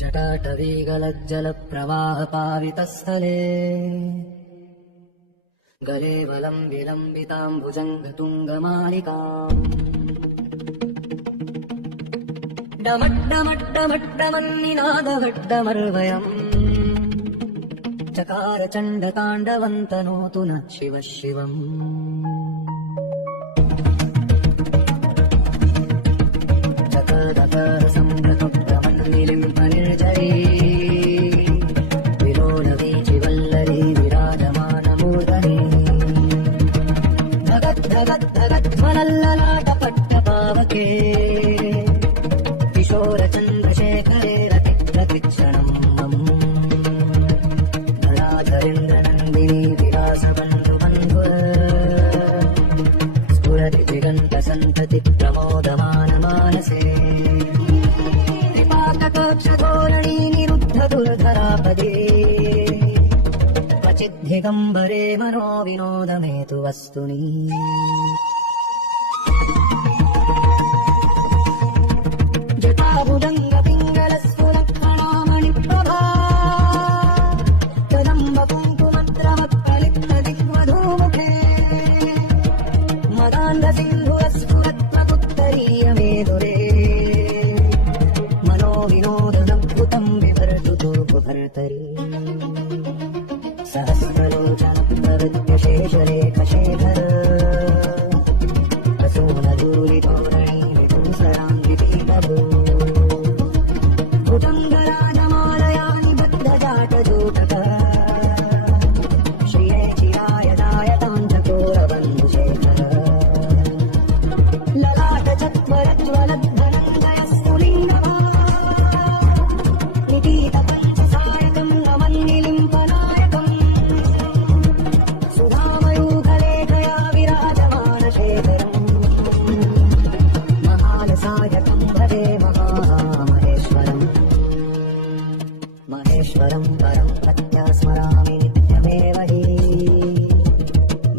जटाटवीगलज्जलप्रवाहपावितस्थले गले बलं विलम्बिताम्बुजङ्गतुङ्गमालिकाम् डमड्डमड्डमड्डमन्निनादवड्डमर्वयम् चकार चण्डताण्डवन्तनोतु न शिव शिवम् संभ्रतुब्रमन्निलिम्पनिर्जरी विलोलवीचिवल्लरी विराजमानमूर्धनी धगद्धगद्धगध्वलल्ललाटपट्टपावके किशोरचन्द्रशेखरे रतिक्षणम् धराधरेन्द्रनन्दिनी विलासबन्धुबन्धुर स्फुरति दिगन्तसन्तति प्रमोदमानमानसे त्रिपाटकक्षधोरणी निरुद्धदुर्धरापदे क्वचिद्धिगम्बरे मनो विनोदमेतु वस्तुनि जटाभुजङ्गपिङ्गलस्फुरत्कणामणिप्रभा कदम्बकुङ्कुमत्रमत्कलिप्तदिग्वधूमुखे मदान्धसिन्धुरस्फुरत्वकुत्तरीयमेधुरे मनो विनोदनभुतं विभर्तुतो भर्तरि सहस्रलोचनप्रवृत्यशेषलेखशेखर प्रसूनधूलितोरणी विपुंसरान्वितीतभू कुटुम्बराजमालयानि बद्धजाटजूटक श्रिये चिराय दायतां चकोरबन्धुशेखर ललाटचत्वरज्वलद्धनन्दयस्फुलिङ्गभा नितीतपञ्चसायकं नमन्निलिम्पनायकम् सुधामयूखलेखया विराजमानशेखरम् महालसायकं भजे महामहेश्वरम् महेश्वरं परं प्रत्यास्मरामि नित्यमेव हि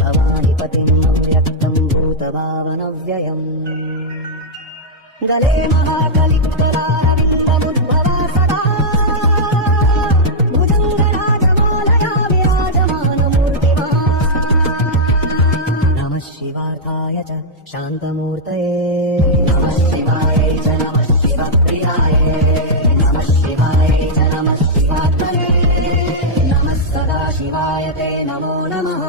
भवानि पतिं अव्यक्तं भूतभावनव्ययम् गले महाकलिकरारविन्दमुद्भवा सदा भुजङ्गराजमालया विराजमानमूर्तिमा नमः शिवार्थाय च शान्तमूर्तये नमः शिवायै च नमः शिवप्रियाय नमः शिवायै च नमः शिवात्मने नमः सदाशिवाय ते नमो नमः।